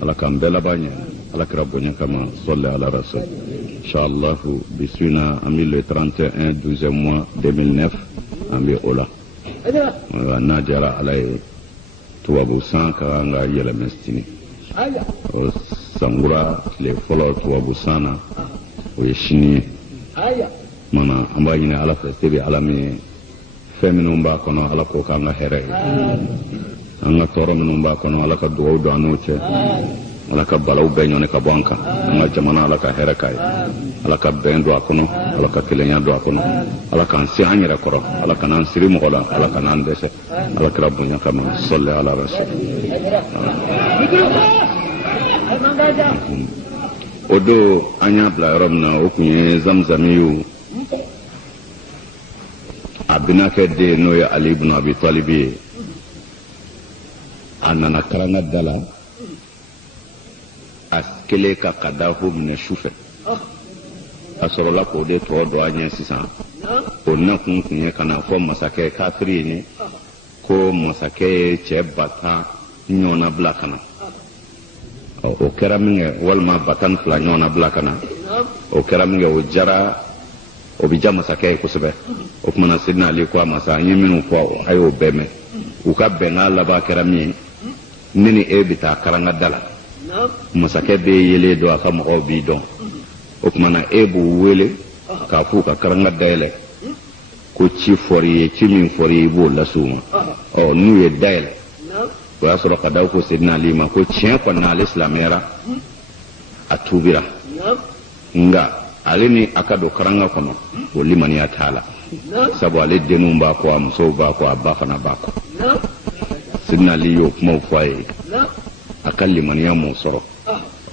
ala kan bɛɛ laban ɲɛ ala kira bonya kama sɔli ala rasul inshallah bisuna an bɛ le 31 12e mois 2009 an bɛ o la n'a diyara ala ye tubabu san ka an ka yɛlɛmɛ sini o sankura tile fɔlɔ tubabu san na o ye sini ye mana an b'a ɲini ala fɛ se bɛ ala min ye fɛn minnu b'a kɔnɔ ala k'o k'an ka hɛrɛ ye an ka tɔɔrɔ minnu b'a kɔnɔ ala ka dugawu don an n'o cɛ ala ka balaw bɛɛ ɲɔni ka bɔ an kan an ka jamana ala ka hɛrɛ k'a ye ala ka bɛn don a kɔnɔ ala ka kelenya don a kɔnɔ ala k'an se an yɛrɛ kɔrɔ ala ka n'an siri mɔgɔ la ala ka n'an dɛsɛ ala kira bonya kama sɔli ala rasul o don an y'a bila yɔrɔ min na o tun ye zamzamiyu a binakɛ den n'o ye ali ibn abi talib ye a nana karanga da la a kelen ka kadafu minɛ sufɛ a sɔrɔla k'o de tɔɔ dɔ a ɲɛ sisan o nakun tun ye ka na fɔ masakɛ kafiri ye ko masakɛ ye cɛ 10,000 ɲɔgɔnna bila ka na o kɛra min kɛ walima 12 ɲɔgɔnna bila ka na o kɛra min kɛ o jara o bi ja masakɛ ye kosɛbɛ o tumana sidina ali ko a masa an ye minnu fɔ a y'o bɛɛ mɛn u ka bɛnkan laban kɛra min ye ne ni e bɛ taa karanga da la masakɛ bɛ yelen dɔn a ka mɔgɔw b'i dɔn o tumana e b'u wele k'a fɔ u ka karanga dayɛlɛ ko ci fɔri ye ci min fɔri i b'o lase u ma n'u ye dayɛlɛ o y'a sɔrɔ ka da ko sidina ali ma ko tiɲɛ kɔni na ale silamɛyara a tuubira nka ale ni a ka don karanga kɔnɔ o limaniya t'a la sabu ale denw b'a kɔ a musow b'a kɔ a ba fana b'a kɔ sidina ali y'o kumaw fɔ a ye a ka limaniya m'o sɔrɔ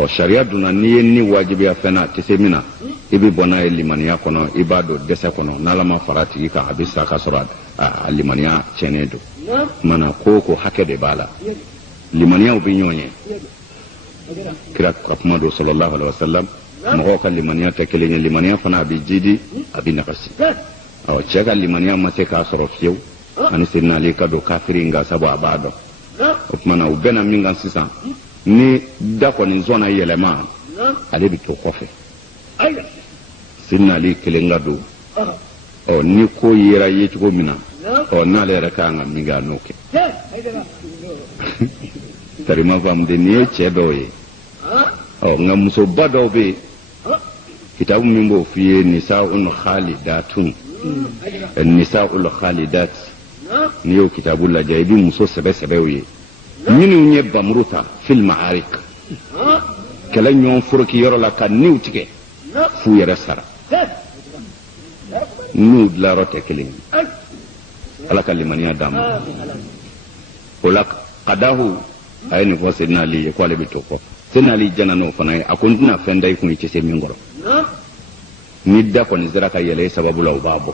sariya dunna n'i ye ni wajibiya fɛn na a tɛ se min na i bɛ bɔ n'a ye limaniya kɔnɔ i b'a don dɛsɛ kɔnɔ n'ala ma fara tigi kan a bɛ sa ka sɔrɔ a limaniya tiɲɛnen don mana ko hakɛ de b'a la limaniyaw bɛ ɲɔgɔn ye kira ka kuma don sallallahu alaihi wasallam mɔgɔw ka limaniya tɛ kelen ye limaniya fana a bɛ jidi a bɛ nagasi cɛ ka limaniya ma se k'a sɔrɔ fiyewu ani sidina ali ka don kafiri nka sabu a b'a dɔn o tumana u bɛna min kan sisan ni da kɔni sɔnna yɛlɛma ale bɛ to kɔfɛ sidina ali kelen ka don ni ko yera ye cogo min na n'ale yɛrɛ kan ka min kɛ a n'o kɛ tarima faamude ni ye cɛ dɔw ye nka musoba dɔw bɛ yen kitabu min b'o f'i ye nisa'un khalidatun nisa'ul khalidat n'i y'o kitabu lajɛ i bɛ muso sɛbɛ ye minnu ye bamuru ta fil ma'arik kɛlɛ ɲɔgɔn foroki yɔrɔ la ka niw tigɛ f'u yɛrɛ sara n'u dilayɔrɔ tɛ kelen ye ala ka limaniya d'a ma o la kadahu a ye nin fɔ sidina ali ye ko ale bɛ to kɔ sidina ali jɛna n'o fana ye a ko n tɛna fɛn da i kun i tɛ se min kɔrɔ ni da kɔni sera ka yɛlɛ sababu la u b'a bɔ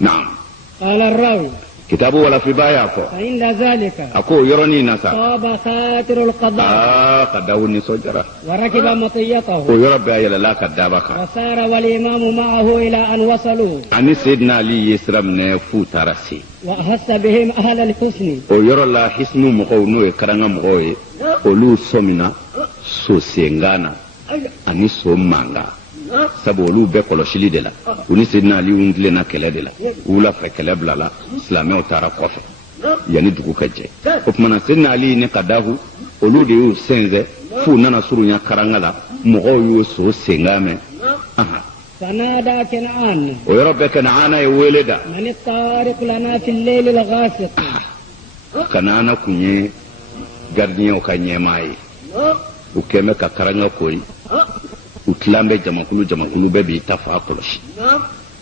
naam qala rawi kitabu wala fi baya ko inda zalika ako yoroni na sa saba khatirul qada qadahu ni sojara wa rakiba matiyatahu ko yorabba yala la kadaba ka wasara wal imam ma'ahu ila an wasalu ani sidna ali yisram ne fu tarasi wa hassa bihim ahla al husni o yorola hisnu mo ko no e karanga mo e o lu somina so sengana ani so manga sabu olu bɛɛ kɔlɔsili de la u ni sidina ali tilenna kɛlɛ de la wula fɛ kɛlɛ bila la silamɛw taara kɔfɛ yanni dugu ka jɛ o tumana sidina ali ni kadahu olu de y'u sɛnsɛn f'u nana surunya karanga la mɔgɔw y'u so senga mɛn fanada kan'an o yɔrɔ bɛɛ kan'ana ye wele da man tariq lana fi al-layl al-ghasiq kan'ana kun ye gardien ka ɲɛmaa ye u kɛmɛ ka karanga kori u tilan bɛ jamakulu bɛɛ b'i ta fa kɔlɔsi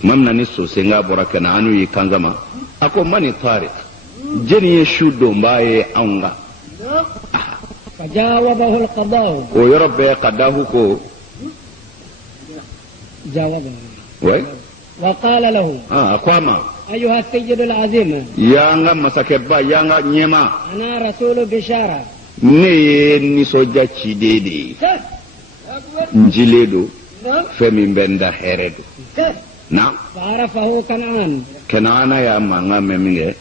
tuma min na ni sosenga bɔra kɛnɛ an y'u ye kanzama a ko mani tarik jeni ye su don b'a ye anw kan fajawabahu al-qadahu o yɔrɔ bɛɛ kadahu ko jawabahu wa qala lahu a ko a ma ayuha sayyid al-azim y'an ka masakɛba y'an ka ɲɛma ana rasulu bishara ne ye nisɔndiya ciden de ye njile do fɛn min bɛ n da hɛrɛ do na fa'arafahu kan'an kan'ana y'a mankan mɛn min kɛ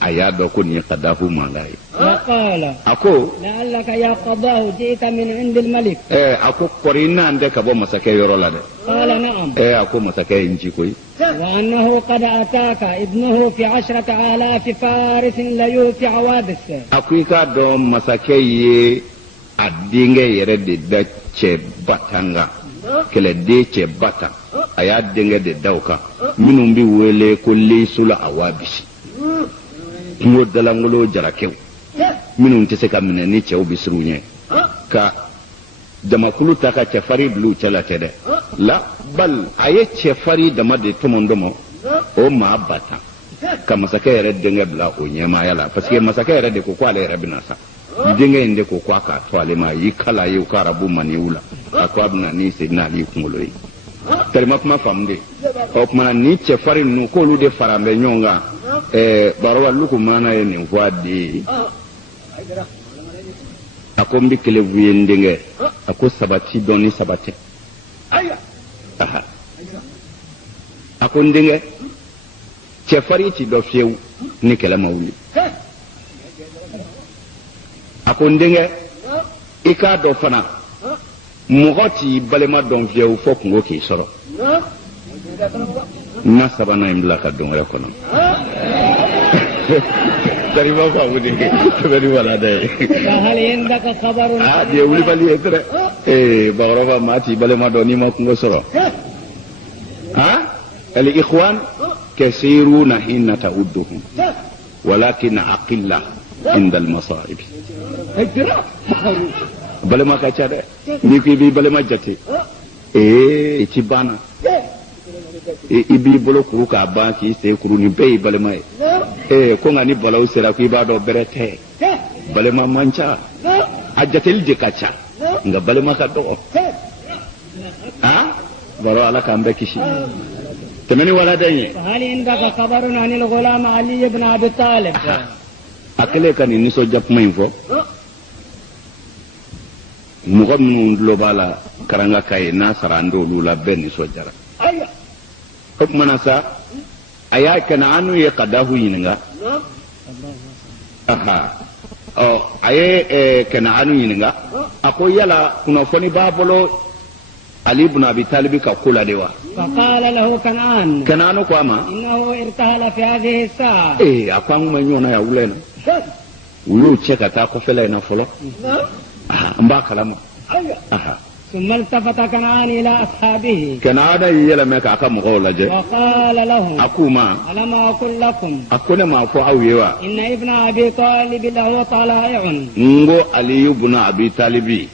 a y'a dɔn ko nin ye kadahu mankan ye وقال ako لعلك يا قضاه جئت من عند الملك ako korina ande ka bo masake yoro la de قال نعم ako masake inji koy وأنه قد أتاك ابنه في 10,000 فارس ليوفي عوادس ako ka do masake ye adinge yere de da che batanga kele de che bata aya dinge de dauka minum bi wele ko lisula awabisi mo dalangolo jarakew minum te se ka mine ni che obisrunye ka jamakulu taka che fari blu chala tede la bal aye che fari dama de tomondomo o ma bata ka masake yere dinge bla o nyema yala parce que masake yere de ko kwale yere binasa dinge inde ko kwa ka twale ma yi kala yi karabu maniula akwa bna ni sidna ali kungoloi tellement kuma famde o kuma ni che fari nu ko lu de farambe nyonga barwa luku mana ye ni voade akombi kele vuyendenge ako sabati doni sabate aha akondenge che fari ti do fiew ni kele mawuli akondenge ika do fana mugoti balema don fiew fo kungo ki soro na sabana imla ka don rekono dari baba wudinge dari wala dai فهل عندك خبر dia uli bali etre bagoroba mati balema don ni mo kungo soro al ikhwan kaseeruna hina ta'udduhum walakin aqilla inda al masa'ib balema ka chade ni ki bi balema jati ci bana ibi bolo kuru ka ban ki se kuru ni be balema ko ngani balaw sera ku ba do berete balema mancha ajatel je kacha nga balema ka do baro ala kambe kishi temeni wala danye هل عندك خبر عن الغلام علي بن ابي طالب akele kan ni so jap may fo mugom nu globala karanga kay na sarando lula ben so jara ko manasa aya kana anu ye qadahu yinga aye kana anu yinga ako yala kuno foni babolo ali ibn abi talib ka kula dewa فقال له كنعان kananu ko ama انه ارتحل في هذه الساعه akwang manyona ya ulena ulu cheka ta ko fela na folo mba kalama ثم التفت كنعان الى اصحابه kanada yela me ka mo ko laje وقال لهم akuma الم اقل لكم akone ma fo awiwa ان ابن ابي طالب له طلائع ngo ali ibn abi talibi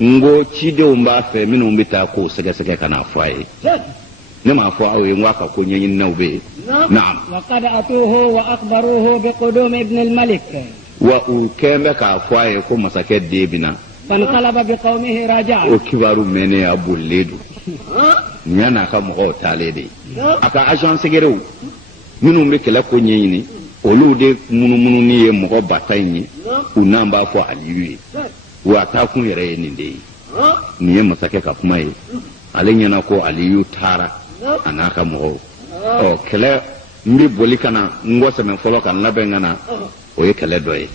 ngo chide umba fe minu mbita ko sege sege kana fai ne ma fo awi ngwa ka ko nyin nawbe na'am وقد اتوه واخبروه بقدوم ابن الملك wa ukeme ka fai ko masake debina فانقلب بقومه راجعا o kibaru mene abulledu nyana ka mo talede aka agence gerew minu mbe kala ko nyini olu de munu ni ye mo batanyi unamba fo aliwi wa ta kun yere ni de ni ye masake ka kuma ye alenya na ko aliyu tara anaka mo o kele mbi boli kana ngosa men folo kan labengana o ye kele doye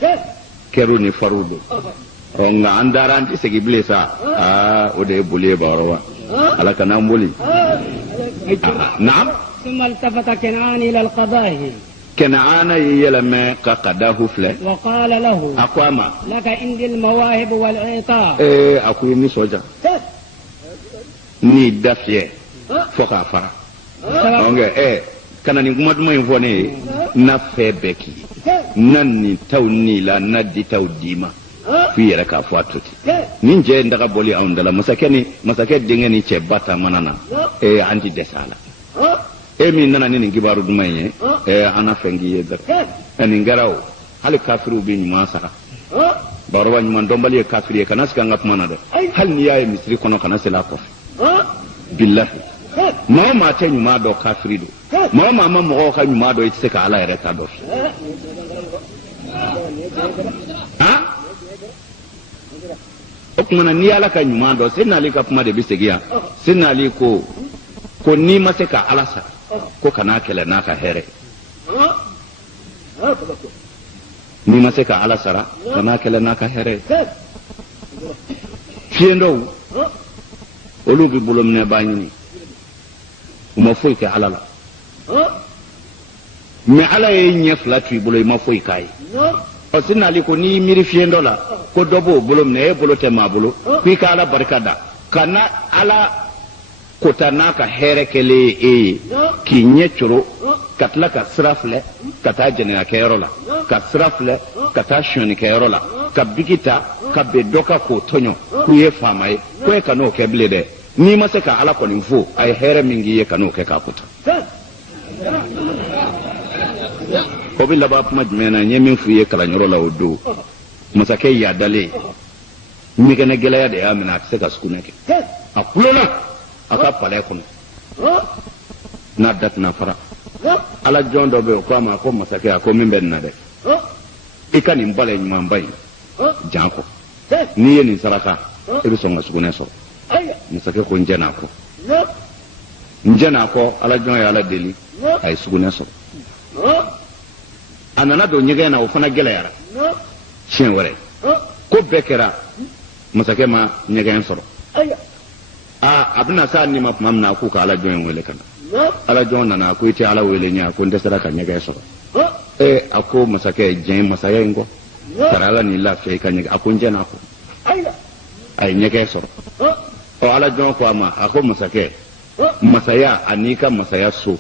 keru ni farudo ronga andaranti segi blesa o de boli barawa ala kana mboli na'am ثم التفت كنعان الى القضاء كنعان يلما قداه فله وقال له اقواما لك عندي المواهب والعطاء اكو ني سوجا ni dafie foka fara onge kana ni kuma duma infone na febeki nan ni tawni la naddi tawdima fi yara ka fatuti nin je ndaga boli awndala masake dingeni che bata manana anti desala min nana ni gibaru duma ye ana fengi yedar ani ngaraw hal kafiru bi nyuma saka barwa nyuma ndombali kafiri kana sika ngap manada hal ni yaye misri kono kana sela ko billahi ma ta nyuma do kafiri do ma mo ka nyuma do itse ka ala yare ka do okuna ni ala ka nyuma do sinna ali ka kuma de bisegiya sinna ali ko ni ma se ka alasa ko kana kele naka here ni ma se ka ala sara kana kɛlɛ n'a ka hɛrɛ fiɲɛdɔw olu bi bolo minɛ b'a ɲini u ma foyi kɛ ala la mais ala ye ɲɛ fila tu i bolo i ma foyi k'a ye ɔ sinali ko n'i miiri fiɲɛdɔ la ko dɔ b'o bolo minɛ e bolo tɛ maa bolo k'i ka ala barika da kana ala kota n'a ka hɛrɛ kɛlen ye e ye k'i ɲɛ coro ka tila ka sira filɛ ka taa jɛnɛyakɛyɔrɔ la ka sira filɛ ka taa sɔnnikɛyɔrɔ la ka bigi ta ka bɛn dɔ ka k'o tɔɲɔ k'u ye faama ye ko e ka n'o kɛ bilen dɛ n'i ma se ka ala kɔni fo a ye hɛrɛ min k'i ye ka n'o kɛ k'a kuta o bɛ laban kuma jumɛn na n ye min f'u ye kalanyɔrɔ la o don masakɛ yaadalen ɲɛgɛnɛ gɛlɛya de y'a minɛ a tɛ se ka sugunɛ kɛ a kulona a ka palɛ kɔnɔ n'a da tɛna fara ala jɔn dɔ bɛ yen o ko a ma ko masakɛ a ko min bɛ nin na dɛ i ka nin bala ɲumanba in jan kɔ n'i ye nin saraka i bɛ sɔn ka sugunɛ sɔrɔ masakɛ ko n jɛn'a kɔ n jɛn'a kɔ ala jɔn ye ala deli a ye sugunɛ sɔrɔ a nana don ɲɛgɛn na o fana gɛlɛyara siɲɛ wɛrɛ ko bɛɛ kɛra masakɛ ma ɲɛgɛn sɔrɔ a bɛna sa ni ma tuma min na k'u ka ala jɔn wele ka na ala jɔn nana a ko i tɛ ala wele ɲɛ a ko n dɛsɛra ka ɲɛgɛn sɔrɔ a ko masakɛ jɛn masaya in kɔ tara ala ni lafiya i ka ɲɛgɛn a ko n jɛn'a kɔ a ye ɲɛgɛn sɔrɔ ala jɔn ko a ma a ko masakɛ masaya ani ka masaya so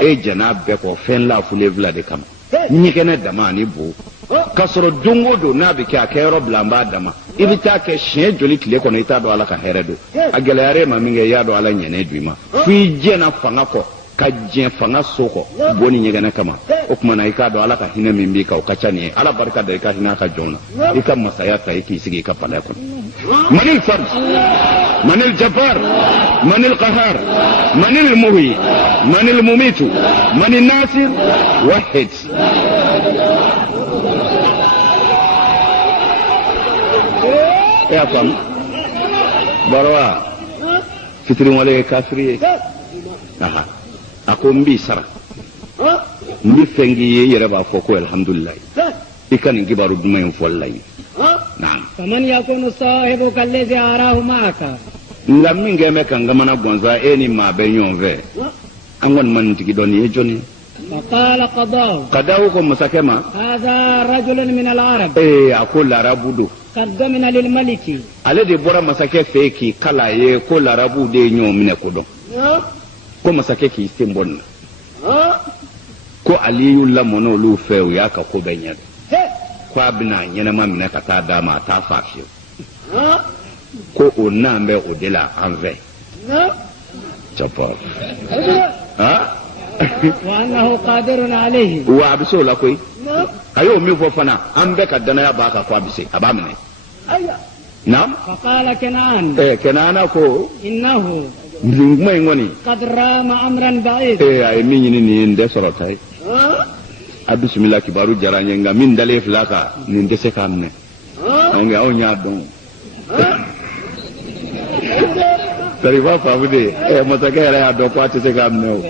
e jɛn'a bɛɛ kɔ fɛn laafulen fila de kama ɲɛgɛnɛ dama ani bo k'a sɔrɔ don o don n'a bɛ kɛ a kɛyɔrɔ bila n b'a dama i bɛ taa kɛ siɲɛ joli tile kɔnɔ i t'a dɔn ala ka hɛrɛ don a gɛlɛyara e ma min kɛ i y'a dɔn ala ɲɛnɛ don i ma f'i jɛna fanga kɔ ka jɛn fanga so kɔ bo ni ɲɛgɛnɛ kama o tuma na i k'a dɔn ala ka hinɛ min b'i kan o ka ca nin ye ala barika da i ka hinɛ a ka jɔn na i ka masaya ta i k'i sigi i ka palɛ kɔnɔ manil fard manil jabbar manil qahar manil muhyi manil mumitu manil nasir wahid ya fam barwa fitrin wale kafiri aha ako mbi sara mbi fengi ye yere ba fo ko alhamdulillah ikani gibaru duma en follay na'am faman yakunu sahibuka alladhi arahu ma'aka lammin ga me kan ga mana gonza eni ma be nyonve angon man tigi don ye joni فقال قضاه كم مسكما هذا رجل من العرب أقول العرب قد ضمن للملك الذي برا مسكه فيكي كلا يقول العرب دي نيوم من كودو ko masake ki simbon ko aliyu lamono lu few ya ka ko benya ko abina nyana ma mina ka ta dama ta fafi ko onna mbe odela anve chapa wa annahu qadirun alayhi wa abiso la koy ayo mi fo fana ambe ka dana ya ba ka ko abise abamene nam faqala kanan kanana ko innahu ngumay ngoni qad rama amran ba'id ay min ni nde sorotay bismillah kibaru jaranye nga min dale flaka ni nde se kamne nga o nya don tari wa fa bude motakere ya do kwati se kamne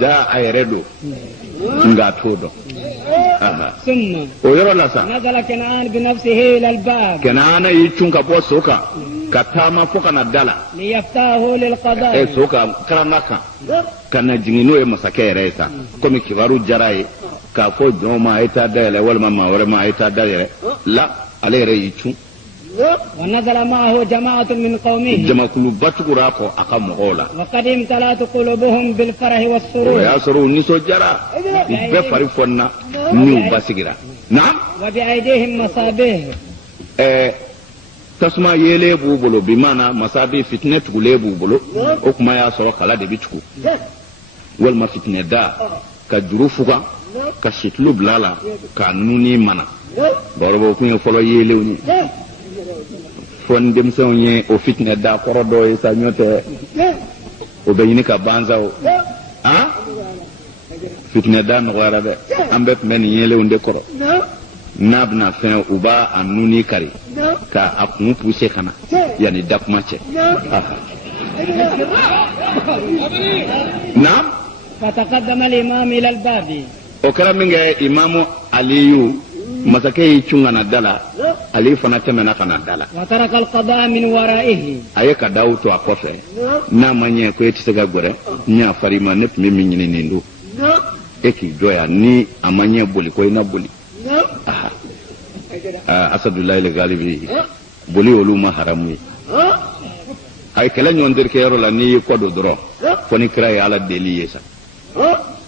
ja ayredo nga todo ثم نزل كنعان بنفسه إلى الباب كنعان يتشنك بوسوكا كتاما فوكنا دالا ليفتاه للقضاء سوكا كراماكا كان جنينو مساكي ريسا كومي كبارو جراي كافو جوما ايتا دايلة والماما ورما ايتا دايلة لا عليه ريتشن ونزل معه جماعة من قومه جماعة كلوباتو راكو أقام مغولا وقد امتلأت قلوبهم بالفرح والسرور وياسروا نسو جرا بفرح فنا نيو باسيغرا نعم وبأيديهم مصابيح تسمى يلي بوبولو بمعنى مصابي فتنة تقولي بوبولو وكما ياسروا خلا دي بيتكو والما فتنة دا كجروفوكا كشتلو بلالا كنوني منا باربو كنو فلو يليوني fon dem sonye o fitne da korodo e sa nyote o be ka banza o fitne da no wara de ambe men yele unde koro nabna fin uba anuni kari ka akun pousse kana yani dak matche nam فتقدم الإمام إلى الباب وكرم من إمام علي masake chungana dala ali fana temena kana dala وترك القضاء من ورائه aye ka daw to akofe na manye ko eti sega gore nya farima ne me minyini nindu eki joya ni amanye boli ko ina boli asadullah ile galibi boli oluma haramu ay kala nyondir ke yaro la ni ko do dro ko ni kray ala deli yesa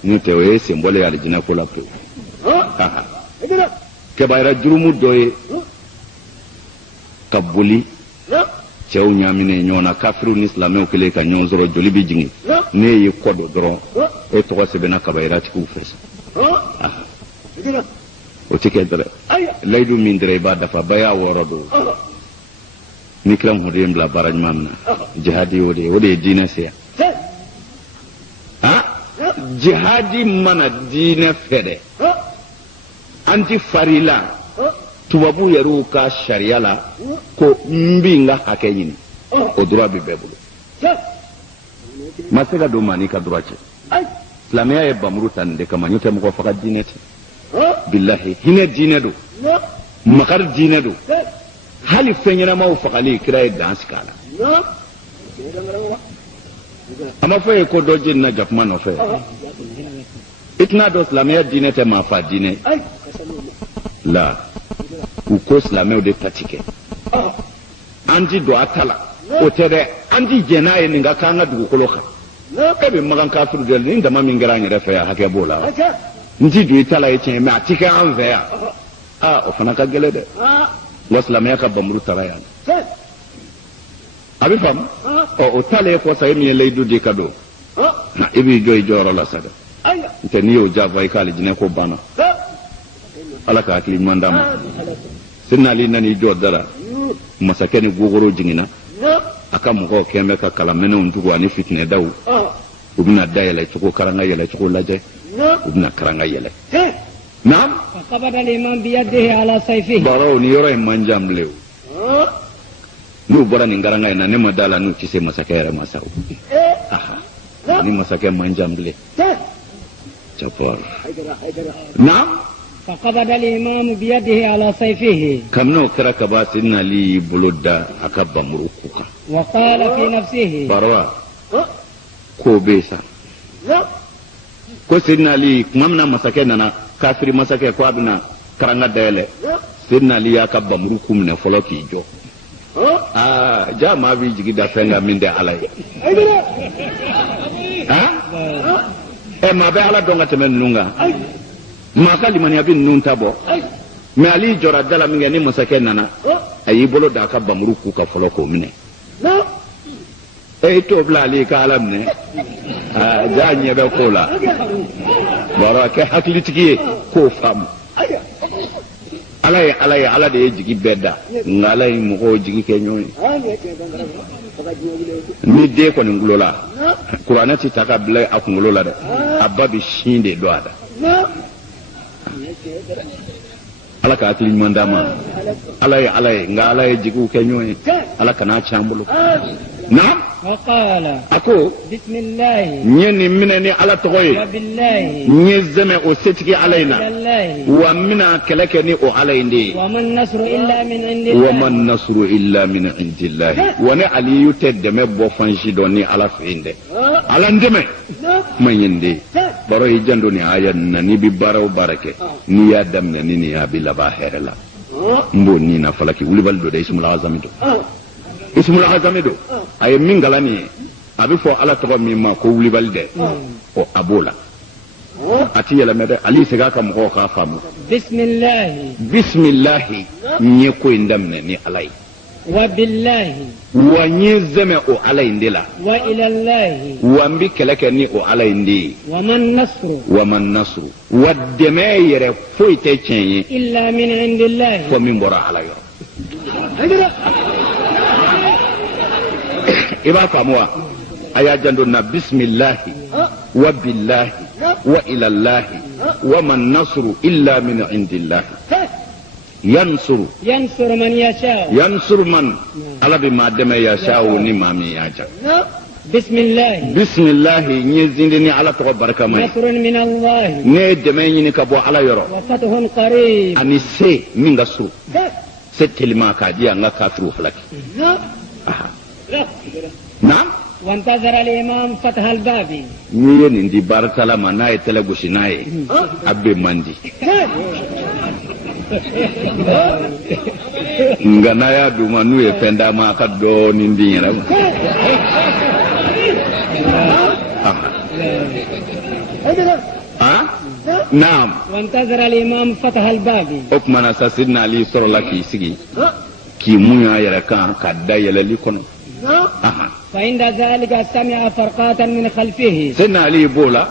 ni te we symbole ya jina ko la pe ke bayra jurumu doye kabuli cew nyamine nyona kafiru ni islamé ko le ka nyon zoro joli bi jingi ne yi ko do dro e to ko sebena ka bayra ti ku fess o tike dre laydu min dre ba dafa baya worodo nikram hodem la baraj mamna jihadi wode dina siya jihadi mana dina fede anti farila tubabu yaru ka sharia la ko mbinga hakeyini o droit bi bebulu masega do mani ka droit islamia e bamru tan de kama nyuta mo faka dinete billahi hine dine do makar dine do hali fenyana ma fakali kira dance kala ama fe ko do jinna japma no fe itna do islamia dine te ma fa dine la ou ko islamia de pratiquer andi do atala o tere andi jena e ninga kanga du ko loka e be magan kafir del ni ndama min garani refa ya hake bola ndi du itala e chen ma tika an ve ya o fana ka gele de waslamia ka bamru taraya abi fam o tale ko say mi lay du di kado na ibi joy joro la sada te ni o java e kali jine ko bana ala ka akli mandama sinna li nani jodara masakeni gogoro jingina aka mo kembe ka kala mena undugo ani fitne daw ubina dayele ko karanga yele ko laje ubina karanga yele naam فقبض الإمام بيده على سيفه baro ni yoro e manjam lew nu bora ni ngaranga ina ne madala nu ci se masakere masaw ni masake manjam le chapor naam فقبض الإمام بيده على سيفه kamno kara kabatin ali buluda akabba murukuka وقال في نفسه barwa ko besa ko sidna ali ngamna masake nana kafiri masake ko abina karanga dele sidna ali akabba murukum ne folo ki jo jama bi jigi da fenga minde alay ma be ala donga temen nunga ma kali man yabin nun tabo me ali jora dala mi ngani masake nana ayi bolo da akabba muruku ka folo ko mine to bla ali ka alam ne janye be kola baraka hakli tigi ko fam ala de jigi bedda ngalay mo ko jigi ke nyoy ni de ko ngulola qur'ana ti taka bla akungulola de ababi shinde do ada ala ka akli mandama ala jigi ke nyoy ala kana chambulu نعم وقال أكو بسم الله نيني منني على تغوي وبالله نيزمي أستكي علينا ومنا كلكني علينا وما النصر إلا من عند الله وما النصر إلا من عند الله وانا علي يتدمي بوفانشي دوني على فينده على ندمي ما يندي برو يجندوني آية نني ببارو باركة نيا دمنا نيا بلباهر لا مبو نينا فلكي ولبالدو ده اسم العظمي دو ismul azami do ay min galani abi fo ala to mi ma ko wuli balde o abola ati yala mede ali sega kam ko ka famu bismillah nye ko indamne ni alai wa billahi wa nye zame o alai ndela wa ila allah wa mbi keleke ni o alai ndi wa man nasru wa deme yere fo ite chenye illa min indillah ko min bora alai iba famuwa aya jandona bismillah wa billahi wa ila allah wa man nasru illa min indillah yansuru man yasha yansuru man ala bi ma deme yasha ni mami yaja bismillah ni zindini ala to baraka mai nasrun min Allah ne deme ni ka bo ala yoro wa fathun qarib ani se minga su se telima ka dia nga kafiru falaki na'am وانتظر الإمام فتح الباب نيين دي بارك الله ما ناي تلغوشي ناي أبي ماندي ngana ya duma nuye penda ma kaddo nindi ram نعم وانتظر الإمام فتح الباب أكمنا سيدنا علي صلى الله عليه وسلم كي مويا يركان كدا يللي كون فعند ذلك سمع فرقات من خلفه سيدنا علي بولا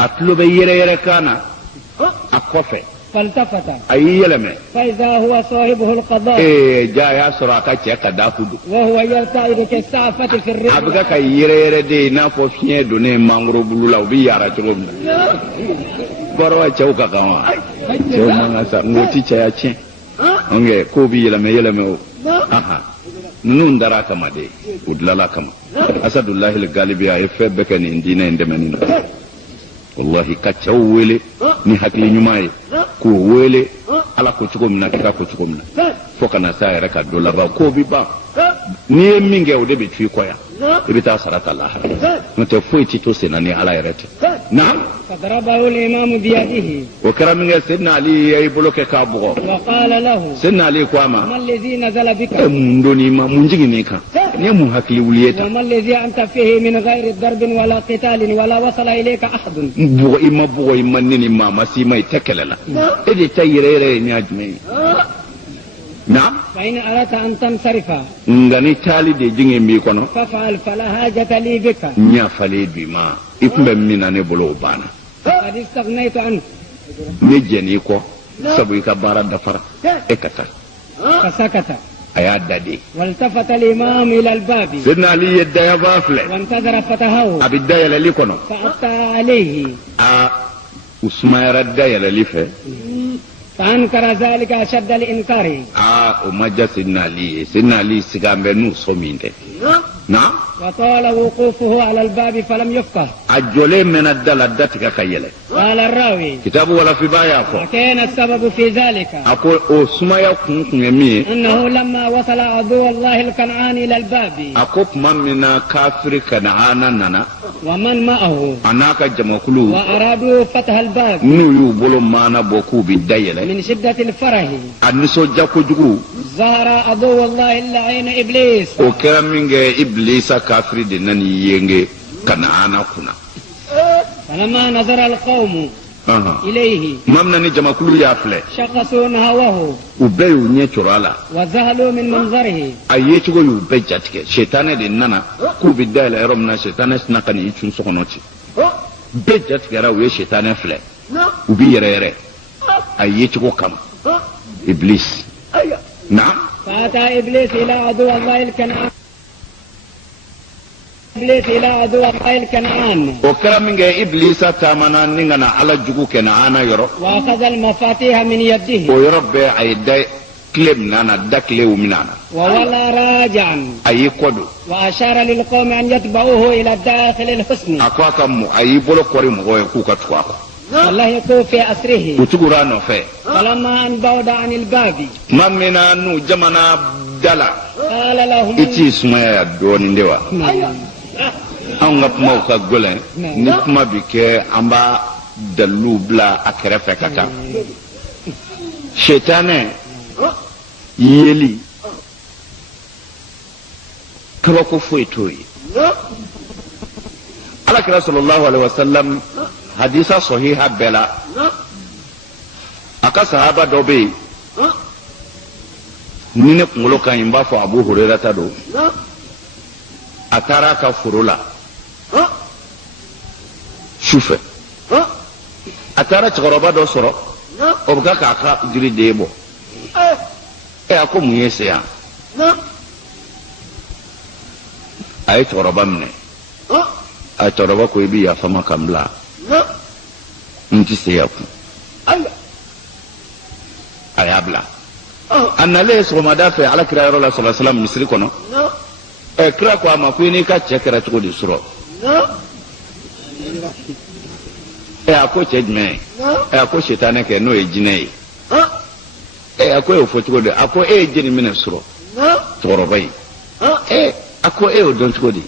أطلب يركانا أكوفي فالتفت أي يلمي فإذا هو صاحبه القضاء جاء يا سراكا تشيكا دافد وهو يرتعد كالسعفة في الرحل أبقى كي يرير دي نافو فيه دوني مانغرو بلولا وبيارا تغمنا بروا تشوكا كما تشو مانغسا موتي تشايا onge ko bi yelame o aha nun dara kama de udlala kama asadullahi al-galibi ay febbe kan indina indemani wallahi ka chawwele ni hakli nyumaye ko wele ala ko cugomna ka ko cugomna fokana sa raka dola ba ko bi ba ni minge o de be tui koya ibita sarata allah mate foiti to senani ala yarete na'am فضربه الإمام بيده وكرم من سيدنا علي يبلوك كابغو وقال له سيدنا علي كواما ما الذي نزل بك مندوني ما منجي نيكا نيمو هكلي وليتا وما الذي أنت فيه من غير ضرب ولا قتال ولا وصل إليك أحد بوغ إما نيني ما مسيما يتكللا إذا تيريري نياجمي نعم فإن أردت أن تنصرف ngani tali de jinge mi kono فافعل فلا حاجة لي بك nya fale bi ma ikumbe mina ne bolo bana قد استغنيت عنك ne jeni ko sabu ka bara da fara ekata فسكت aya dadi والتفت الإمام إلى الباب sidna ali yedda ya bafle وانتظر فتحه abidda ya li kono فأتى عليه usmayra da ya li fe فأنكر ذلك أشد الإنكار umaja sidna ali sigambe nu sominde na وطال وقوفه على الباب فلم يفقه ajole mena dala datika kayele قال الراوي kitabu wala fi baya ko وكان السبب في ذلك ako usmaya kun mi أنه لما وصل عدو الله الكنعاني إلى الباب ako mamina kafir kana nana ومن معه anaka jamakulu وأرادوا فتح الباب nu yu bolo mana boku bidayele من شدة الفرح aniso jako juguru ظهر عدو الله اللعين إبليس o kera minge iblisa kafiri de nani yenge kana kuna فلما نظر القوم إليه mamna ni jamakulu ya fle شخصوا نهوه ube yu nye chorala وذهلوا من منظره aye chugo yu be jatike shetane de nana ku bidayele erom na shetane snakani ichun sokonochi be jatike ra we shetane fle ubi yere aye chugo kam iblis نعم فأتى إبليس إلى عدو الله الكنعان إبليس إلى عدو الله الكنعان وكرا من إبليس تامنا نغنا على جوكو كنعانا يرو وأخذ المفاتيح من يده ويرب عيداي كلم نانا دكليو منانا وولى راجعا أي قدو وأشار للقوم أن يتبعوه إلى الداخل الحسن أكواكا مو أي بولو كوري مغوي كوكا تواكا والله يكون في أسره وتقرانو في فلما أن بعد عن الباب ما منا نو جمنا دلا قال لهم إتي سمايا دوني ندوا an ga kuma ka golen ni kuma bi ke an ba dalu bla a kɛrɛfɛ ka taa shetane yeli kabako foyi to ye ala kira sallallahu alaihi wasallam hadisa sahiha bɛɛ la a ka sahaba dɔ bɛ yen ni ne kunkolo ka ɲi n b'a fɔ abu hurairah ta don a taara ka foro la sufɛ a taara cɛkɔrɔba dɔ sɔrɔ o bɛ k'a ka jiriden bɔ a ko mun ye se yan a ye cɛkɔrɔba minɛ a cɛkɔrɔba ko i bɛ yafa n ma ka n bila n tɛ se yan kun a y'a bila a nalen sɔgɔmada fɛ alakira yɔrɔ la sallallahu alaihi wasallam misiri kɔnɔ kira ko ama ko ni ka cɛ kɛra cogo di sɔrɔ a ko cɛ jumɛn a ko sitanɛ kɛ n'o ye jinɛ ye a ko e y'o fɔ cogo di a ko e ye jeni minɛ sɔrɔ cɛkɔrɔba in a ko e y'o dɔn cogo di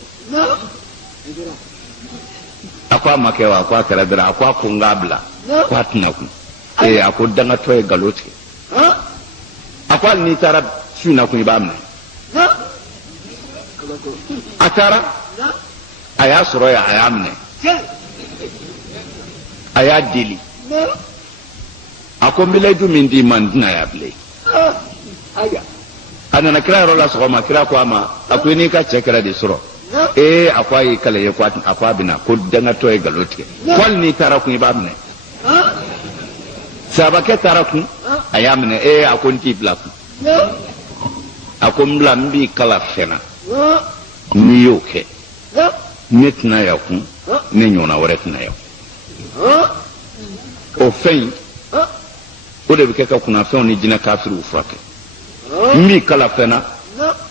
a ko a ma kɛ wa a ko a kɛra dɔrɔn a ko a ko n k'a bila ko a tɛna kun a ko dangatɔ ye nkalon tigɛ a ko hali n'i taara su in na kun i b'a minɛ a taara a y'a sɔrɔ yen a y'a minɛ a y'a deli a ko n bɛ layidu min d'i ma n tɛna y'a bilen a nana kira yɔrɔ la sɔgɔma kira ko a ma a ko i n'i ka cɛ kɛra de sɔrɔ a ko a y'i kala ye ko a ko a bɛna ko dangatɔ ye nkalon tigɛ ko hali n'i taara kun i b'a minɛ sabakɛ taara kun a y'a minɛ a ko n t'i bila kun a ko n bila n b'i kala fɛn na n'i y'o kɛ ne tɛna ya kun ne ɲɔgɔnna wɛrɛ tɛna ya o fɛn in o de bɛ kɛ ka kunnafɛnw ni jinɛ kafiriw furakɛ n b'i kala fɛn na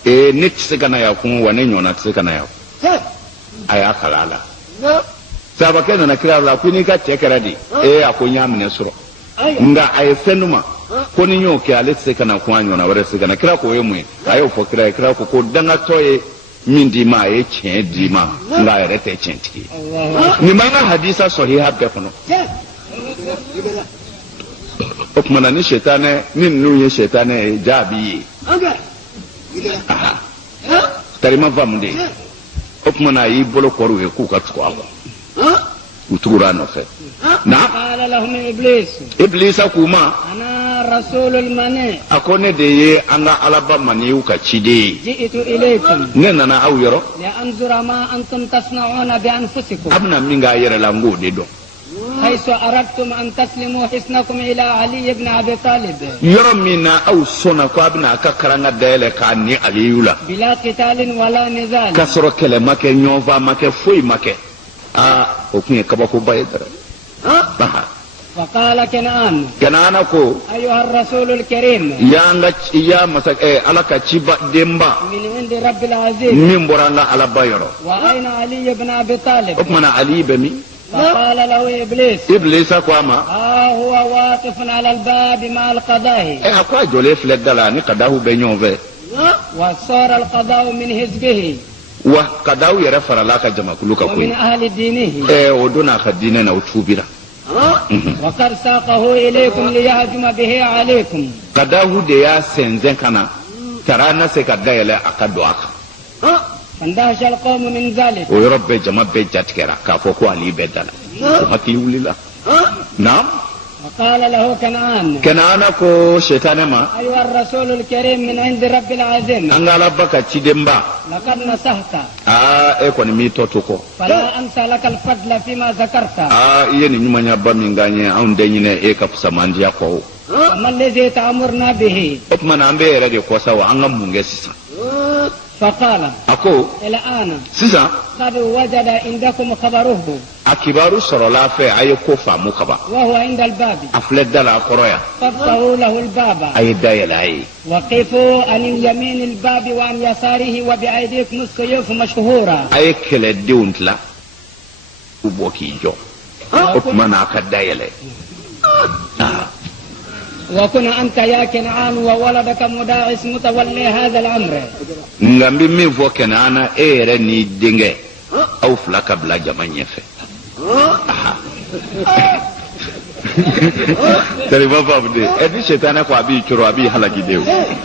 ne tɛ se ka na ya kun wa ne ɲɔgɔnna tɛ se ka na ya kun a y'a kala a la sabakɛ nana kira la ko n'i ka cɛ kɛra de a ko n y'a minɛ sɔrɔ nka a ye fɛn d'u ma ko ni y'o kɛ ale tɛ se ka na kun a ɲɔgɔnna wɛrɛ tɛ se ka na kira ko o ye mun ye a y'o fɔ kira ye kira ko dangatɔ ye min d'i ma a ye tiɲɛ d'i ma nka a yɛrɛ tɛ tiɲɛtigi ye nin b'an ka hadisa sɔhiha bɛɛ kɔnɔ o tuma na ni sitanɛ ni ninnu ye sitanɛ ye jaa b'i ye tarima faamu de o tuma na a y'i bolo kɔri u ye k'u ka tugu a kɔ u tugura a nɔfɛ iblisa k'u ma a ko ne de ye an ka alaba maniw ka ciden ye ne nana aw yɔrɔ a bɛna min k'a yɛrɛ la n k'o de dɔn yɔrɔ min na aw sɔnna ko a bɛna a ka karanga dayɛlɛ k'a ni aliyu la k'a sɔrɔ kɛlɛ ma kɛ ɲɔgɔnfan ma kɛ foyi ma kɛ o tun ye kabakoba ye dɛrɛ وقال كنعان كو أيها الرسول الكريم يا مسك على كتشيبا ديمبا من عند رب العزيز من برانا على بايرو وأين علي بن أبي طالب أكمنا علي بني فقال له إبليس أكواما هو واقف على الباب مع القضاء أكوا جولي فلت دلاني قداه بينيون في وصار القضاء من حزبه وقداه يرفر لك جمع كلك ومن أهل دينه ودونا خديننا وتشوبيرا وقد ساقه إليكم ليهجم به عليكم قداه ديا سنزن كنا ترانا سكدا يلا أكدواك فاندهش القوم من ذلك ويرب جمع بيجات كرا كافوكو علي بدلا ومكيو لله نعم وقال له كنعان كو شيطان ما أيها الرسول الكريم من عند رب العظيم أنغا لبكا تشيدمبا لقد نصحت إيكواني ميتو توكو فلا أنسى لك الفضل فيما ذكرت يني نمانيا بامين غاني أون دينينا إيكا فسامانجيا كو ما الذي تأمرنا به أكمان أمبي رجي كوسا وأنغا مونغسيسا فقال أكو الآن سيسا قد وجد عندكم خبره أكبارو سرولا في أي كوفا مكبا وهو عند الباب أفلت دالا قرويا فافتحوا له الباب أي دايلا أي وقفوا عن يمين الباب وعن يساره وبأيديكم السيوف مشهورة أي كلا دونتلا وبوكي جو أكمان أكد دايلا وكن أنت يا كنعان وولدك مداعس متولي هذا الأمر نغامبي مي فو كنعان رني دينغي أو فلاك بلا جمان يفي تري ما فهمت ادي شيطان كو ابي تشرو ابي حلاجي ديو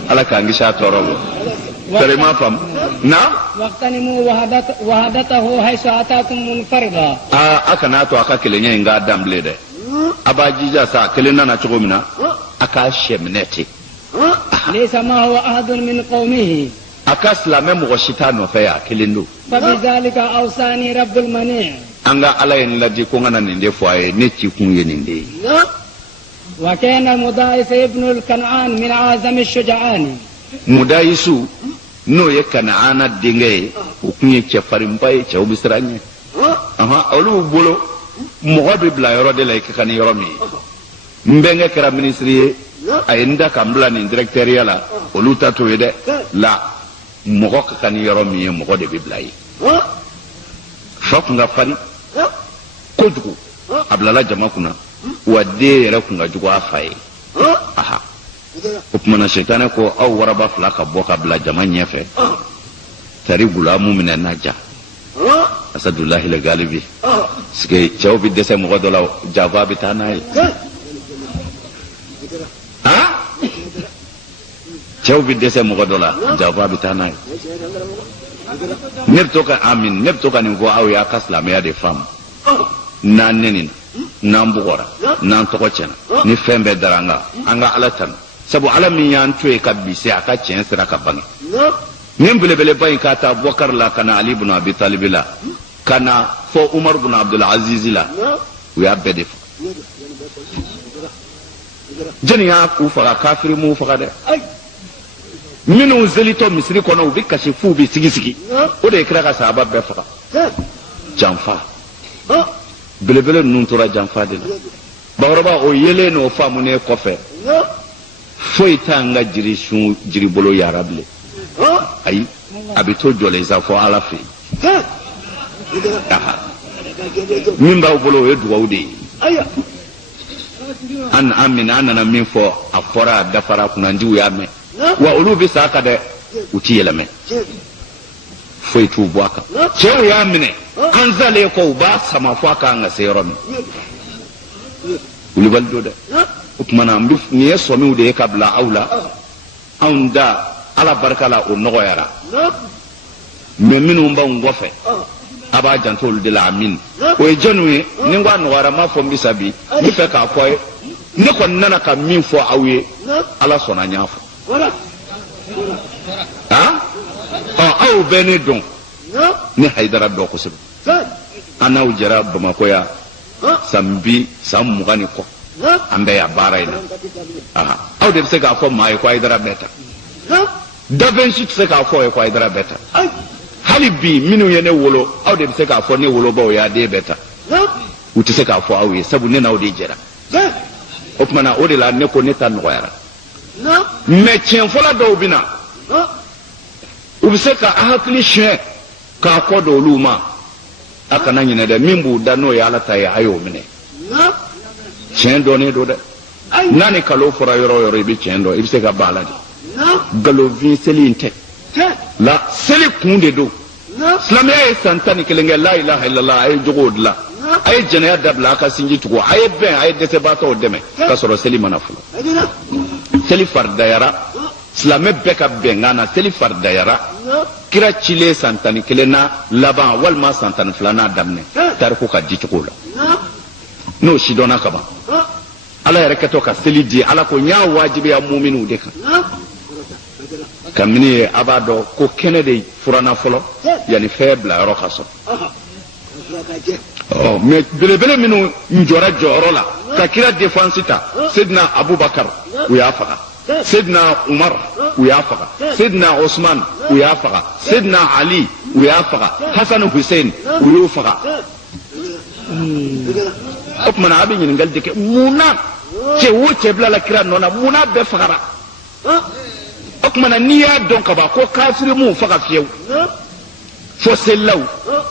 على كانغي شاتورو تري ما فهم نعم واغتنموا وهدته حيث أتاكم منفردا أكناتو أكاكلي نغا دامبلي ده أباجيجا سا كلنا نتشغمنا أكاشمنتي ليس ما هو أحد من قومه أكاسلا ممو شيطان فيا كلندو فبذلك أوصاني رب المنيع أنغا على ينلدي كونغانا نندي فواي نتي كون ينندي وكان مدايس ابن الكنعان من أعظم الشجعان مدايسو نو يكنعان دينغي وكني تشفارين باي تشاو بسراني أولو بولو مغبي بلا يرو دي لايك كان يرومي مبنغ كرا منيسري أيندا كامبلا نين ديريكتوريا لا أولو تاتو يده لا mɔgɔ ka kan ni yɔrɔ min ye mɔgɔ de bɛ bila ye fa kun ka farin kojugu a bilala jama kunna wa den yɛrɛ kun ka jugu a fa ye aha o tumana sitana ko aw waraba fila ka bɔ ka bila jama ɲɛfɛ tari gulamu minɛ na ja asadulahi le galibi sike cɛw bɛ dɛsɛ mɔgɔ dɔ la jafa bɛ taa n'a ye cɛw bɛ dɛsɛ mɔgɔ dɔ la jafa bɛ taa n'a ye ne bɛ to ka amin ne bɛ to ka nin fɔ aw ye a ka silamɛya de faamu n'an nɛnina n'an bugɔra n'an tɔgɔ tiɲɛna ni fɛn bɛɛ dara an ka ala tanu sabu ala min y'an to yen ka bise a ka tiɲɛ sira ka bange nin belebeleba in ka taa Bubakar la ka na Ali ibn Abi Talib la ka na fɔ Umar ibn Abdul Aziz la u y'a bɛɛ de fɔ jɛni y'a k'u faga kafiri m'u faga dɛ minnu zelitɔ misiri kɔnɔ u bɛ kasi f'u bɛ sigi o de ye kira ka sahaba bɛɛ faga janfa belebele ninnu tora janfa de la bakɔrɔba o yelen n'o faamunen kɔfɛ foyi t'an ka jiri bolo yara bilen ayi a bɛ to jɔlen sa fɔ ala fɛ yen min b'aw bolo o ye dugawu de ye an nana min fɔ a fɔra a dafara kunnandiw y'a mɛn wa olu bɛ sa ka dɛ u ti yɛlɛmɛ foyi t'u bɔ a kan cɛw y'a minɛ an zalen kɔ u b'a sama fɔ a kan ka se yɔrɔ min wulibali do dɛ o tumana nin ye sɔmiw de ye ka bila aw la anw da ala barika la o nɔgɔyara mɛ minnu b'anw kɔfɛ a b'a janto olu de la amin o ye jɔnniw ye ni n ko a nɔgɔyara n m'a fɔ n bɛ sa bi n bɛ fɛ k'a fɔ ye ne kɔni nana ka min fɔ aw ye ala sɔnna n y'a fɔ aw bɛɛ ne dɔn ne Hayidara dɔn kosɛbɛ an n'aw jɛra Bamakɔ yan san 20 ni kɔ an bɛ yan baara in na aw de bɛ se k'a fɔ maa ye ko Hayidara bɛɛ ta Davensi tɛ se k'a fɔ ye ko Hayidara bɛɛ ta hali bi minnu ye ne wolo aw de bɛ se k'a fɔ ne wolobaw y'a den bɛɛ ta u tɛ se k'a fɔ aw ye sabu ne n'aw de jɛra o tumana o de la ne ko ne ta nɔgɔyara mɛ tiɲɛ fɔlɔ dɔw bɛ na u bɛ se ka hakili siɲɛ k'a kɔ don olu ma a kana ɲinɛ dɛ min b'u da n'o ye ala ta ye a y'o minɛ tiɲɛ dɔnnen don dɛ n'a ni kalo fɔra yɔrɔ o yɔrɔ i bɛ tiɲɛ dɔn i bɛ se ka ban a la de nkalonfin seli in tɛ la seli kun de don silamɛya ye san 11 kɛ la ilaha illallah a ye jogow dilan a ye jɛnɛya dabila a ka sinji tugu a ye bɛn a ye dɛsɛbaatɔw dɛmɛ k'a sɔrɔ seli mana fɔlɔ seli faridayara silamɛ bɛɛ ka bɛnkan na seli faridayara kira cilen san 11 na laban walima san 12 na daminɛ tariku ka di cogo la n'o si dɔnna ka ban ala yɛrɛ kɛtɔ ka seli di ala ko n y'a wajibiya muminuw de kan kabini ye a b'a dɔn ko kɛnɛ de furanna fɔlɔ yanni fɛn bila yɔrɔ ka sɔrɔ mɛ belebele minnu jɔra jɔyɔrɔ la ka kira défense ta Seydina Abubakar u y'a faga Seydina Umar u y'a faga Seydina Osman u y'a faga Seydina Ali u y'a faga Hasan Hussein u y'u faga o tumana a bɛ ɲininkali de kɛ munna cɛ o cɛ bilala kira nɔ na munna bɛɛ fagara o tumana n'i y'a dɔn ka ban ko kafiri m'u faga fiyewu fo selilaw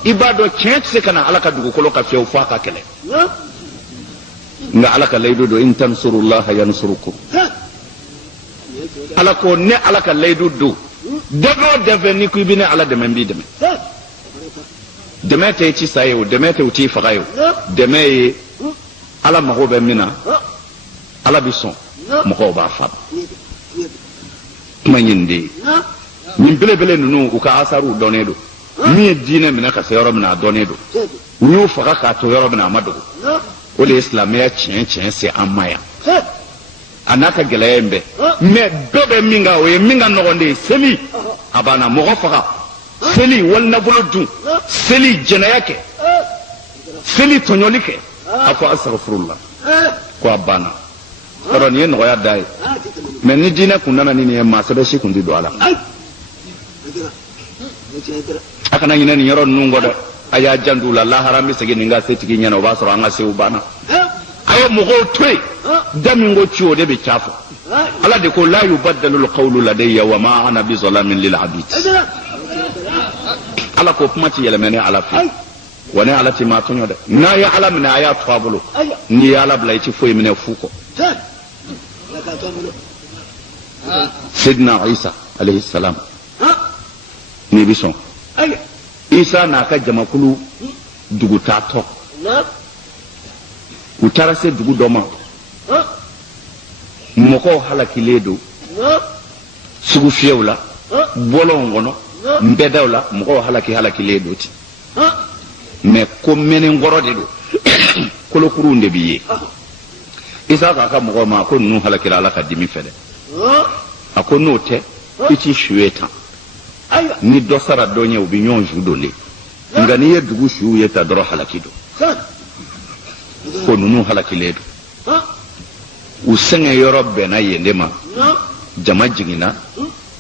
i b'a dɔn tiɲɛ tɛ se ka na ala ka dugukolo ka fiyewu fo a ka kɛlɛ nka ala ka layidu don in tansurullaha yansurukum ala ko ne ala ka layidu don dɛfɛ o dɛfɛ n'i ko i bɛ ne ala dɛmɛ n b'i dɛmɛ dɛmɛ tɛ i ci sa ye o dɛmɛ tɛ u t'i faga ye o dɛmɛ ye ala mago bɛ min na ala bɛ sɔn mɔgɔw b'a faamu kuma ɲini de ye nin belebele ninnu u ka asaruw dɔnnen don min ye diinɛ minɛ ka se yɔrɔ min na a dɔnnen don u y'u faga k'a to yɔrɔ min na a ma dogo o de ye silamɛya tiɲɛ se an ma yan a n'a ka gɛlɛya in bɛɛ mɛ bɛɛ bɛ min kan o ye min ka nɔgɔn de ye seli a banna mɔgɔ faga seli wali nafolo dun seli jɛnɛya kɛ seli tɔɲɔli kɛ a fɔ asagfirullah ko a banna yɔrɔ nin ye nɔgɔya da ye mɛ ni diinɛ kun nana ni nin ye maa sɛbɛ si kun tɛ don a la a kana ɲinɛ nin yɔrɔ ninnu kɔ dɛ a y'a janto u la lahara an bɛ segin nin ka setigi ɲɛna o b'a sɔrɔ an ka sew banna a ye mɔgɔw to yen da min ko ci o de bɛ ca fɔ ala de ko la yubaddalu alqawlu ladayya wa ma ana bi zalamin lil abid ala ko kuma ti yelemene ala fi woni ala ti ma tonyo de na ya ala mina ya twabulu ni ya ala bla ti foyi mine fuko sidna isa alayhi salam ni bison isa na ka jamakulu dugu ta to utara se dugu doma moko halakile do sugu fiewla bolon gono mbedawla moko halakile do ti mais ko menen gorode do kolo kurunde biye isa ka moko ma ko nu halakila ala ka dimi fede ako note iti shueta ni dosara donye ubi nyon judole ngani ye dugu shu yeta doro halakido ko nunu halakiledo usenge yoro bena yendema jama jigina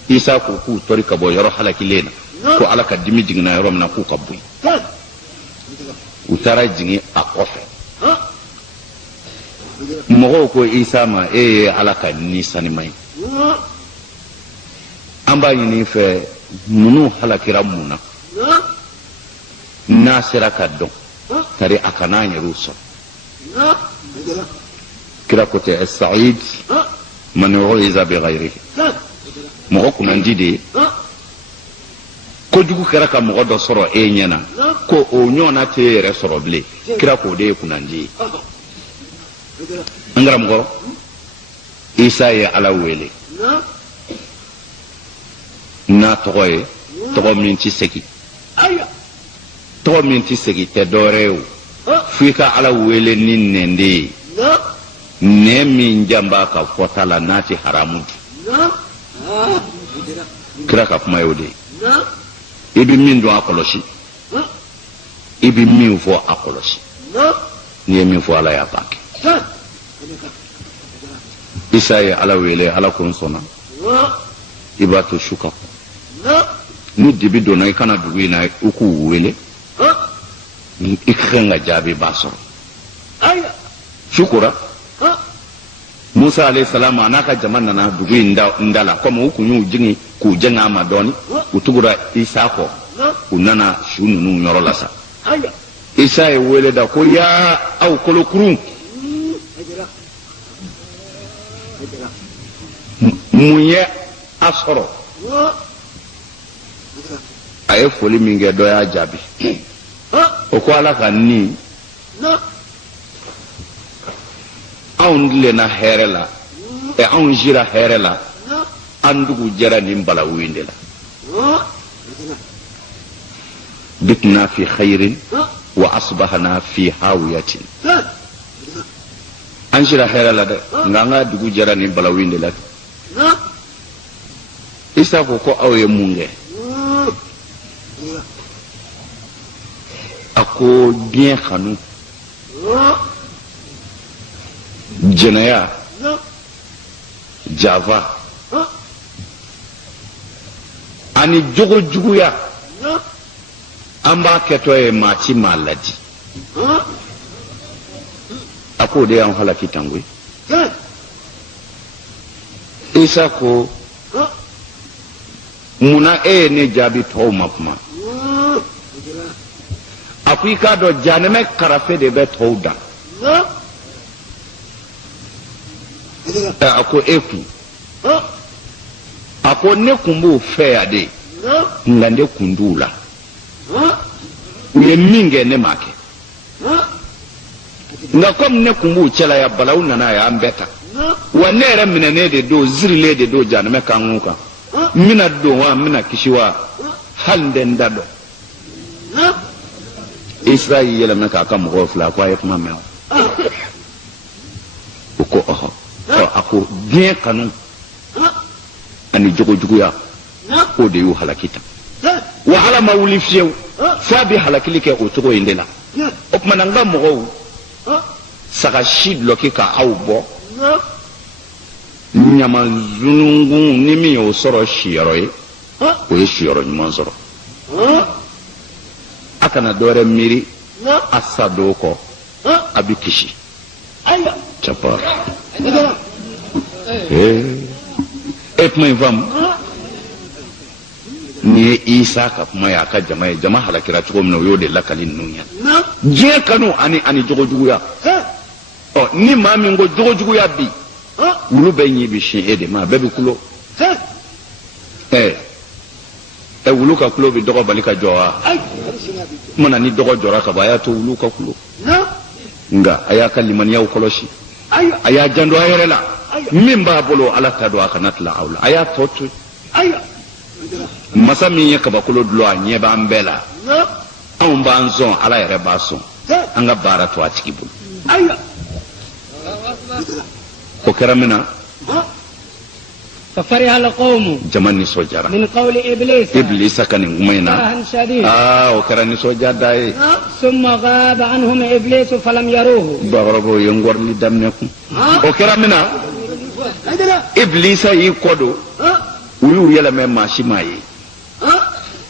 isa ko ku tori ka bo yoro halakilena ko ala ka dimi jigina yoro na ku kabui utara jigi akofe mogo ko isa ma ala ka ni sanimai amba yini fe nunu halakira muna nasira ka don tare akana nyaruso kira kote as-sa'id man yu'iza bi ghayrihi mo ko nan dide ko dugu kira ka mo do soro nyana ko o nyona te re soro ble kira ko de kunanji ngaram go isa ya ala wele na toye to minti seki to minti seki te doreu fika ala wele nin nende ne min jamba ka fotala nati haramu kira ka kuma yode ibi min do akoloshi ibi min fo akoloshi ni min fo ala ya pak isa ya ala wele ala kun sona ibato shuka ni dibi dona ikana dugu ina uku wele ikrenga jabi basoro shukura Musa alayhi salam anaka jamana na dugu ndala kama uku nyu jingi ku jenga amadoni utugura isa ko unana shunu nyoro lasa isa e wele da ko ya au kolo kurun munye asoro aye foli minge do ya jabi o ko ala kan ni aun le na herela e aun jira herela andugu jara ni mbala winde la bitna fi khairin wa asbahna fi hawiyatin an jira herela de nganga dugu jara ni mbala winde la isa ko awe munge ako bien khanu jenaya java ani jogo juguya amba keto e mati maladi ako de an halaki tangwe isa ko muna ne jabi to mapma afrika do janeme karafe de be tawda ako eku ako ne kumbu fe ade ngande kundula ye minge ne make nga kom ne kumbu chela ya balauna na ya ambeta wa nere minene de do zirile de do janeme kanguka mina do wa mina kishiwa handen dado Israel yela meka ka mo fla kwa yef mamel ko ako bien kanu ani jogo juguya ko de yu halakita wa ala mawli fiyew fa bi halakili ke o togo indela o mananga mo saka shid loki ka awbo nyama zunungu nimi o soro shiyoro yi o ye shiyoro nyuma soro akana dore miri asado ko abikishi chapa kuma in fam ni Isa ka kuma ya ka jama'a halakira cogo min o y'o de lakalin ninnu ye diɲɛ kanu ani jogojuguya ni maa min ko jogojuguya bi wulu bɛ ɲi bi sin e de ma bɛɛ bi kulo wulu ka kulo bi dɔgɔ bali ka jɔ wa mana ni dɔgɔ jɔra ka ban a y'a to wulu ka kulo nka a y'a ka limaniyaw kɔlɔsi a y'a janto a yɛrɛ la min b'a bolo ala ta don a kana tila aw la a y'a tɔ to masa min ye kabakolo dulon a ɲɛ b'an bɛɛ la anw b'an sɔn ala yɛrɛ b'a sɔn an ka baara to a tigi bolo o kɛra min na ففرح القوم jama nisɔndiyara من قول إبليس ibilisa ka nin kuma in na فرحا شديدا o kɛra nisɔndiyada ye ثم غاب عنهم إبليس فلم يروه bakɔrɔbaw ye n gɔrili daminɛ kun o kɛra min na ibilisa y'i kɔ don u y'u yɛlɛmɛ maa si ma ye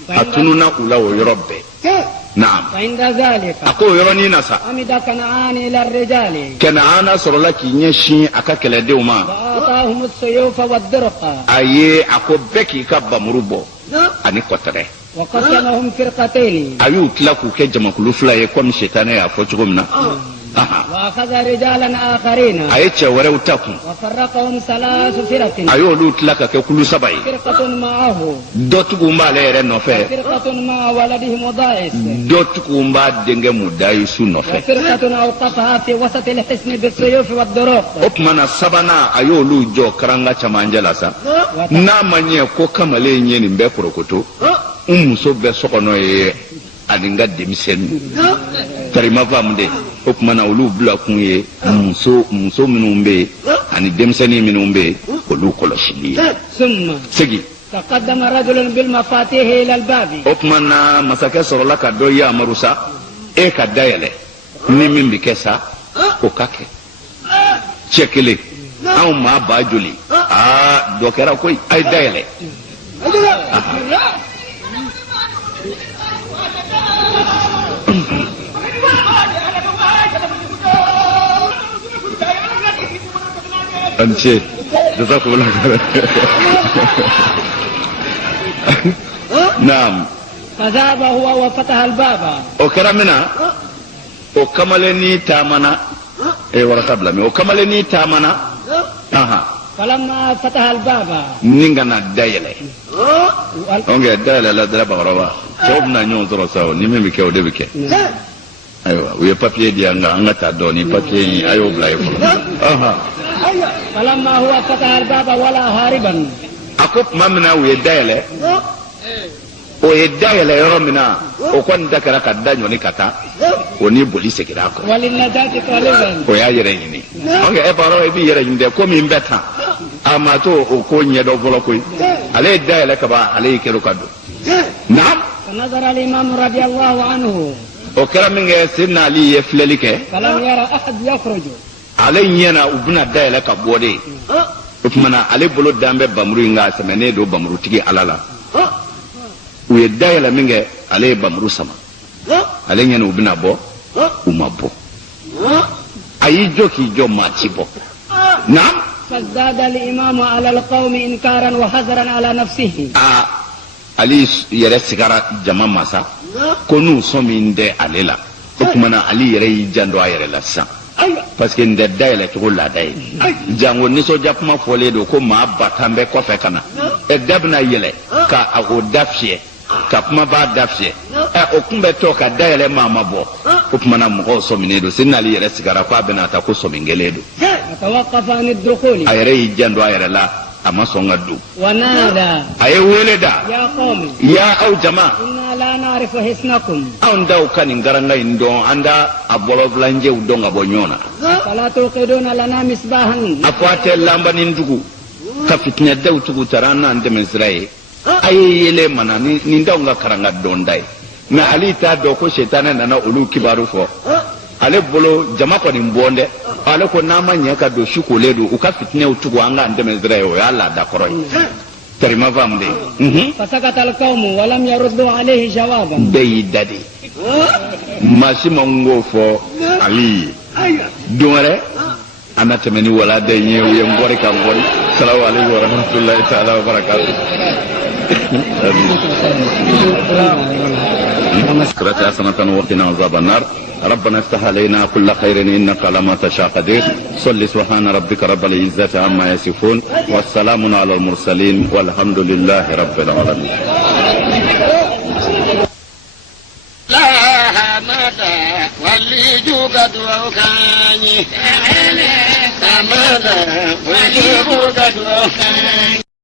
a tununa u la o yɔrɔ bɛɛ naam فعند ذلك a ko o yɔrɔnin na sa حمد كنعان إلى الرجال Kɛnɛana sɔrɔla k'i ɲɛsin a ka kɛlɛdenw ma وآتاهم السيوف والدرق a ye a ko bɛɛ k'i ka bamuru bɔ ani kɔtɛrɛ وقسمهم فرقتين a y'u tila k'u kɛ jamakulu fila ye komi sitana y'a fɔ cogo min na وأخذ رجالا آخرين a ye cɛ wɛrɛw ta kun وفرقهم ثلاث فرق a y'olu tila ka kɛ kulu saba ye فرقة معه dɔtigiw b'ale yɛrɛ nɔfɛ وفرقة مع ولده مضاعف dɔtigiw b'a denkɛ mudayisu nɔfɛ وفرقة أوقفها في وسط الحصن بالسيوف والدروق o tuma na sabanan a y'olu jɔ karanga camancɛ la sa n'a ma ɲɛ ko kamalen ye nin bɛɛ korokoto n muso bɛ so kɔnɔ ye ani n ka denmisɛnnin tarima faamu de o tuma na olu bila kun ye muso minnu bɛ yen ani denmisɛnnin minnu bɛ yen olu kɔlɔsili ye ثم segi تقدم رجل بالمفاتيح إلى الباب o tuma na masakɛ sɔrɔla ka dɔ yamaru sa e ka dayɛlɛ ni min bɛ kɛ sa o ka kɛ cɛ kelen anw maa ba joli dɔ kɛra koyi a ye dayɛlɛ an ce da za ku wula naam فذهب هو وفتح الباب o kɛra min na o kamalennin taamana warata bila min o kamalennin taamana فلما فتح الباب ni ka na dayɛlɛ dayɛlɛ la dara bakɔrɔba cɛw bɛna ɲɔgɔn sɔrɔ sa o ni min bɛ kɛ o de bɛ kɛ ayiwa u ye papiye di yan nka an ka taa dɔɔni papiye in a y'o bila ye fɔlɔ فلما هو فتح الباب ولا هاربا a ko tuma min na u ye dayɛlɛ o ye dayɛlɛ yɔrɔ min na o kɔni da kɛra ka da ɲɔni ka taa o ni boli seginna a kɔ وللنجاة طالبا o y'a yɛrɛ ɲini e b'a i b'i yɛrɛ ɲini dɛ komi n bɛ tan a ma to o ko ɲɛdɔn fɔlɔ koyi ale ye dayɛlɛ ka ban ale y'i kɛra ka don naam فنظر الإمام رضي الله عنه o kɛra min kɛ Seydina Ali ye filɛli kɛ فلم يرى أحد يخرج ale ɲɛna u bɛna dayɛlɛ ka bɔ de o tuma na ale bolo dan bɛ bamuru in kan a sɛmɛnen don bamurutigi ala la u ye dayɛlɛ min kɛ ale ye bamuru sama ale ɲɛna u bɛna bɔ u ma bɔ a y'i jɔ k'i jɔ maa ti bɔ naam فازداد الإمام على القوم إنكارا وحذرا على نفسه ali yɛrɛ sigara jama masa ko n'u sɔn min tɛ ale la o tuma na ali yɛrɛ y'i janto a yɛrɛ la sisan parce que n tɛ dayɛlɛ cogo laada ye jango nisɔndiya kuma fɔlen don ko maa ba tan bɛ kɔfɛ ka na da bɛna yɛlɛ ka o da fiyɛ ka kuma b'a da fiyɛ o kun bɛ tɔ ka dayɛlɛ maa ma bɔ o tuma na mɔgɔw sɔminen don sini ali yɛrɛ sigara k'a bɛna taa ko sɔmin kelen don وتوقف عن الدخول a yɛrɛ y'i janto a yɛrɛ la a ma sɔn ka don ونادى a ye wele da يا قوم ya aw jama إنا لا نعرف حصنكم anw daw ka nin garanga in dɔn an da a bɔlɔfilanjɛw dɔn ka bɔ ɲɔgɔn na فلا توقدون لنا مصباحا a fɔ a tɛ lanbanin tugu ka fitinɛdaw tugu tara an n'an tɛmɛ sira ye a ye yele mana nin daw ka karanga dɔn da ye nka ale t'a dɔn ko setanɛ nana olu kibaru fɔ ale bolo jama kɔni bɔn dɛ ale ko n'an ma ɲɛ ka don su kolen don u ka fitinɛw tugu an k'an tɛmɛ sira ye o y'a laada kɔrɔ ye tarima faamu de فسكت القوم ولم يردوا عليه جوابا bɛɛ y'i da de maa si ma n k'o fɔ ale ye don wɛrɛ ana tɛmɛ ni wala da ye u ye n bɔri ka n bɔri salamu alaikum wa rahmatullahi ta'ala wa barakatuh كرت حسنة وقنا عذاب النار ربنا افتح علينا كل خير إنك لما تشاء قدير صل سبحان ربك رب العزة عما يصفون والسلام على المرسلين والحمد لله رب العالمين لا مدى واللي جوقد وكاني مدى واللي جوقد وكاني